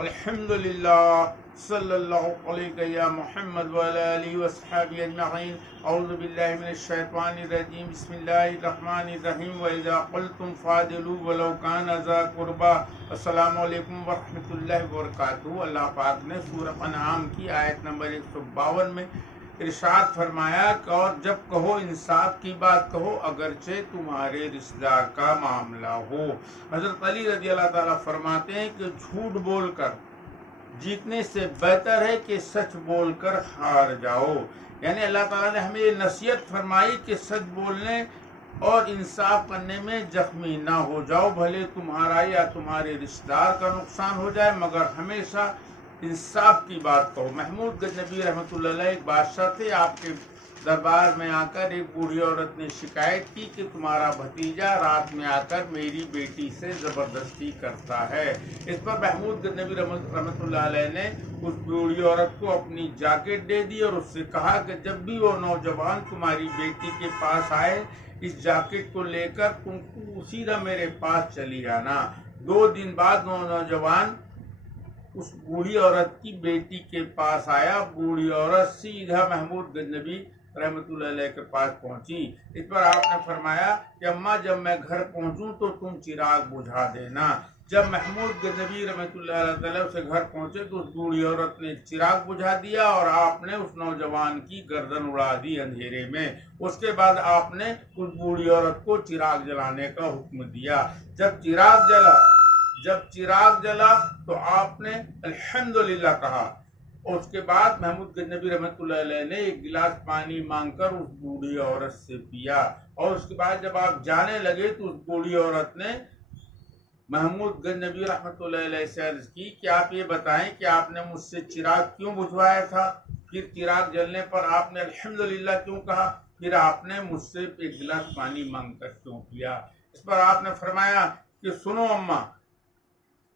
الحمدللہ صلی اللہ علیہ یا محمد وعلی آلہ وصحبہ اجمعین۔ اعوذ باللہ من الشیطان الرجیم، بسم اللہ الرحمن الرحیم۔ وَإِذَا قُلْتُمْ فَاعْدِلُوا وَلَوْ كَانَ ذَا قُرْبَىٰ۔ السلام علیکم ورحمۃ اللہ وبرکاتہ۔ اللہ پاک نے سورہ انعام کی آیت نمبر 152 میں ارشاد فرمایا کہ اور جب کہو انصاف کی بات کہو اگرچہ تمہارے رشتہ دار کا معاملہ ہو۔ حضرت علی رضی اللہ تعالیٰ فرماتے ہیں کہ جھوٹ بول کر جیتنے سے بہتر ہے کہ سچ بول کر ہار جاؤ۔ یعنی اللہ تعالیٰ نے ہمیں یہ نصیحت فرمائی کہ سچ بولنے اور انصاف کرنے میں زخمی نہ ہو جاؤ، بھلے تمہارا یا تمہارے رشتہ دار کا نقصان ہو جائے، مگر ہمیشہ انصاف کی بات کہو۔ محمود غزنوی رحمۃ اللہ علیہ ایک بادشاہ تھے، آپ کے دربار میں آ کر ایک بوڑھی عورت نے شکایت کی کہ تمہارا بھتیجا رات میں آ کر میری بیٹی سے زبردستی کرتا ہے۔ اس پر محمود غزنوی رحمۃ اللہ علیہ نے اس بوڑھی عورت کو اپنی جاکٹ دے دی اور اس سے کہا کہ جب بھی وہ نوجوان تمہاری بیٹی کے پاس آئے اس جاکٹ کو لے کر تم کو سیدھا میرے پاس چلی آنا۔ 2 دن بعد وہ نوجوان اس بوڑھی عورت کی بیٹی کے پاس آیا۔ بوڑھی عورت سیدھا محمود غزنوی رحمۃ اللہ علیہ کے پاس پہنچی۔ اس پر آپ نے فرمایا کہ اماں جب میں گھر پہنچوں تو تم چراغ بجھا دینا۔ جب محمود غزنوی رحمۃ اللہ علیہ سے گھر پہنچے تو اس بوڑھی عورت نے چراغ بجھا دیا اور آپ نے اس نوجوان کی گردن اڑا دی اندھیرے میں۔ اس کے بعد آپ نے اس بوڑھی عورت کو چراغ جلانے کا حکم دیا۔ جب چراغ جلا تو آپ نے الحمدللہ کہا۔ اور اس کے بعد محمود غزنوی رحمۃ اللہ علیہ نے ایک گلاس پانی مانگ کر اس بوڑھی عورت سے پیا، اور اس کے بعد جب آپ جانے لگے تو اس بوڑھی عورت نے محمود غزنوی رحمۃ اللہ علیہ سے عرض کی کہ آپ یہ بتائیں کہ آپ نے مجھ سے چراغ کیوں بجھوایا تھا، پھر چراغ جلنے پر آپ نے الحمدللہ کیوں کہا، پھر آپ نے مجھ سے ایک گلاس پانی مانگ کر کیوں پیا۔ اس پر آپ نے فرمایا کہ سنو اماں،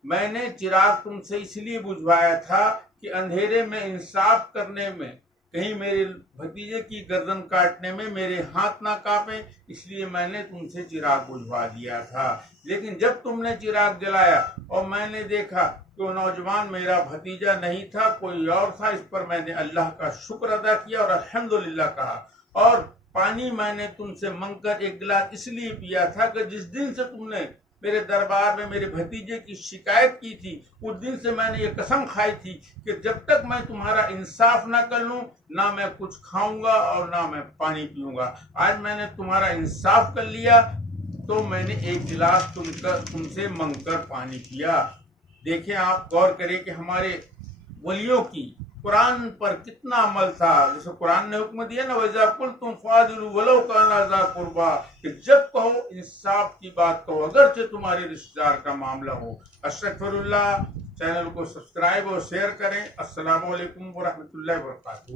میں نے چراغ تم سے اس لیے بجھوایا تھا کہ اندھیرے میں انصاف کرنے میں کہیں میرے بھتیجے کی گردن کاٹنے میں میرے ہاتھ نہ کانپے، اس لیے میں نے تم سے چراغ بجھوا دیا تھا۔ لیکن جب تم نے چراغ جلایا اور میں نے دیکھا کہ وہ نوجوان میرا بھتیجا نہیں تھا، کوئی اور تھا، اس پر میں نے اللہ کا شکر ادا کیا اور الحمدللہ کہا۔ اور پانی میں نے تم سے منگ کر ایک گلاس اس لیے پیا تھا کہ جس دن سے تم نے میرے دربار میں میرے بھتیجے کی شکایت کی تھی اس دن سے میں نے یہ قسم کھائی تھی کہ جب تک میں تمہارا انصاف نہ کر لوں نہ میں کچھ کھاؤں گا اور نہ میں پانی پیوں گا۔ آج میں نے تمہارا انصاف کر لیا تو میں نے ایک گلاس تم سے منگ کر پانی پیا۔ دیکھیں آپ غور کریں کہ ہمارے ولیوں کی قرآن پر کتنا عمل تھا۔ جیسے قرآن نے حکم دیا نا وَإِذَا قُلْتُمْ فَاعْدِلُوا وَلَوْ كَانَ ذَا قُرْبَىٰ، کہ جب کہو انصاف کی بات کہو اگرچہ تمہارے رشتہ دار کا معاملہ ہو۔ استغفر اللہ۔ چینل کو سبسکرائب اور شیئر کریں۔ السلام علیکم ورحمۃ اللہ وبرکاتہ۔